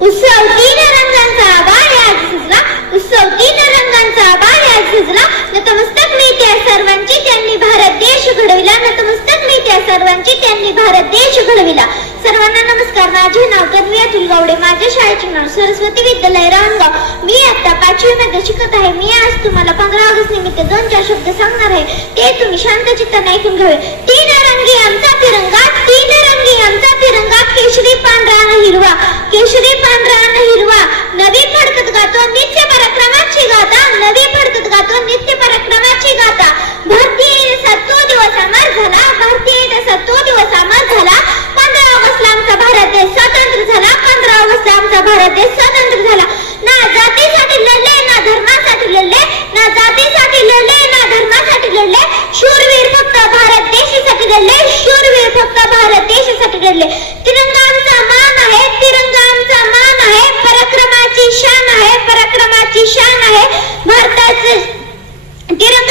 उत्सव तीन रंगांचा आभाळ आज सजला, उत्सव तीन रंगांचा आभाळ आज सजला, नतमस्तक मी त्या सर्वांची त्यांनी भारत देश घडविला, नतमस्तक मी त्या सर्वांची त्यांनी भारत देश घडविला. सर्वांना नमस्कार. माझे नाव तन्वी अतुल गावडे. माझ्या शाळेचे नाव सरस्वती विद्यालय रावणगाव. मी आता 5वी मध्ये शिकत आहे. मी आज तुम्हाला 15 ऑगस्ट निमित्त 2-4 शब्द सांगणार आहे, ते तुम्ही शांत चित्ताने ऐकून घ्यावे. तीन रंगी आमचा तिरंगा, तीन रंगी आमचा तिरंगा, केशरी पांढरा आणि हिरवा, केशरी पांढरा आणि हिरवा. नवी फडकत गातो नित्य पराक्रमाची गाथा, नवी फडकत गातो नित्य पराक्रमाची गाथा. भारतीय तो दिवस अमर झाला, भारतीय तो दिवस अमर झाला. 15 ऑगस्टला आमचा भारत देश स्वतंत्र झाला, 15 ऑगस्टला आमचा भारत देश स्वतंत्र झाला. ना जातीसाठी लढले, ना धर्मासाठी लढले, ना जातीसाठी लढले, ना धर्मासाठी लढले. शूरवीर फक्त भारत देशासाठी लढले, शूरवीर फक्त भारत देशासाठी लढले. तिरंगा आमचा मान आहे, तिरंगा आमचा मान आहे, पराक्रमाची शान आहे, पराक्रमाची शान आहे. भारताचे तिरंगा